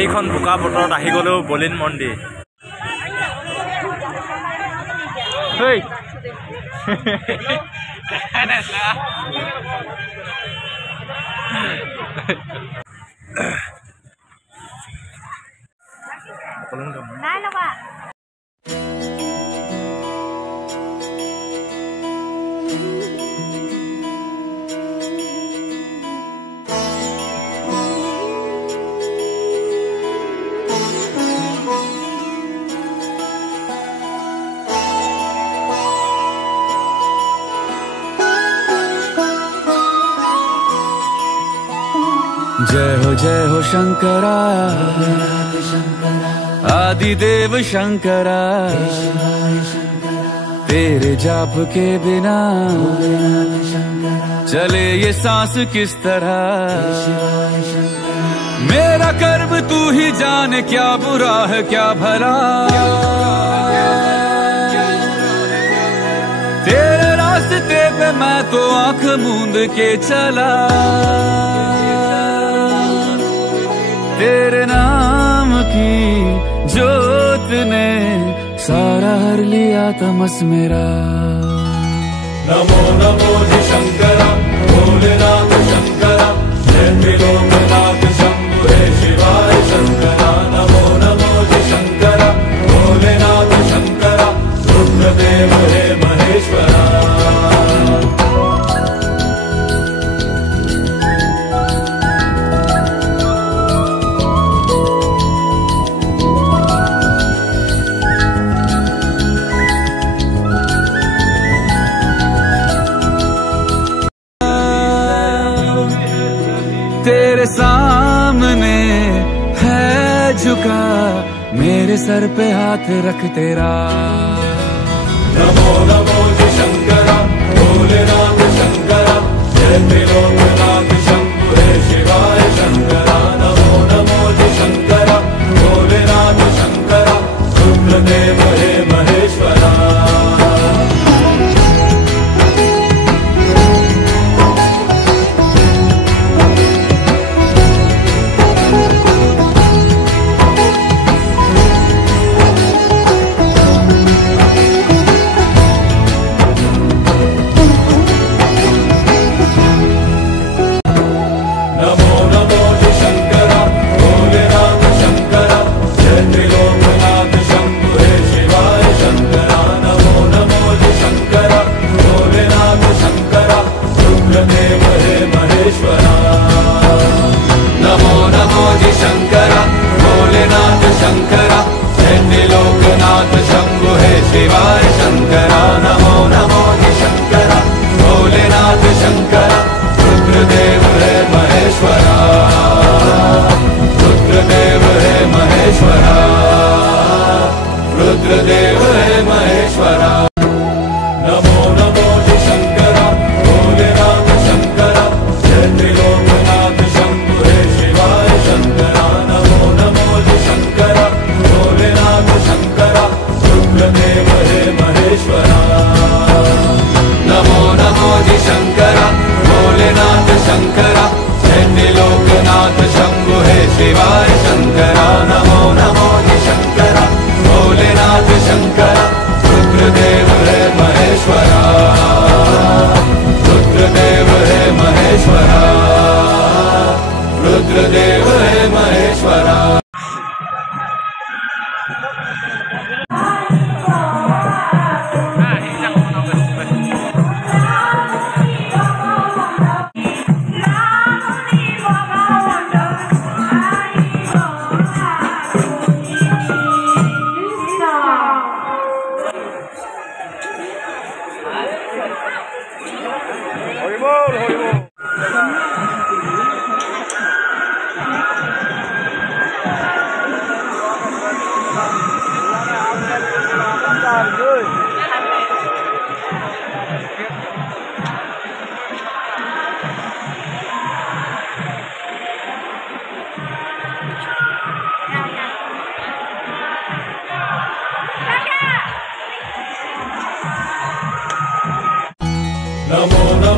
এইখন বোকা বতৰত আহি গ'লেও বলিন মন্দিৰ। হেই নাই লগা जय हो शंकरा आदिदेव शंकरा, तेरे जाप के बिना चले ये सांस किस तरह। मेरा कर्म तू ही जाने, क्या बुरा है क्या भला। तेरे रास्ते पे मैं तो आंख मूंद के चला, तेरे नाम की जोत ने सारा हर लिया तमस मेरा। नमो नमो जी शंकरा भोलेनाथ शंकरा, जय त्रिलोकनाथ शंभु हे शिवाय शंकरा। नमो नमो जी शंकरा भोलेनाथ शंकरा, रुद्रदेव हे महेश्वरा। तेरे सामने है झुका मेरे सर पे हाथ रख तेरा। नमो नमो जी शंकरा भोलेनाथ शंकरा, जय त्रिलोकनाथ शंभु हे शिवाय शंकरा। नमो नमो जी शंकरा भोलेनाथ शंकरा, रुद्रदेव हे महेश्वरा। रुद्रदेव हे महेश्वरा। नमो नमो जी शंकरा भोलेनाथ शंकरा, जय त्रिलोकनाथ शंभु हे शिवाय शंकरा। नमो नमो जी शंकरा भोलेनाथ शंकरा, रुद्रदेव हे महेश्वरा। नमो नमो जी शंकरा भोलेनाथ शंकरा, जय त्रिलोकनाथ शंभु हे शिवाय शंकरा। नमो नमो जी शंकरा भोलेनाथ शंकरा, रुद्रदेव हे महेश्वरा। रुद्रदेव हे महेश्वरा, रुद्रदेव हे महेश्वरा। नमो नमो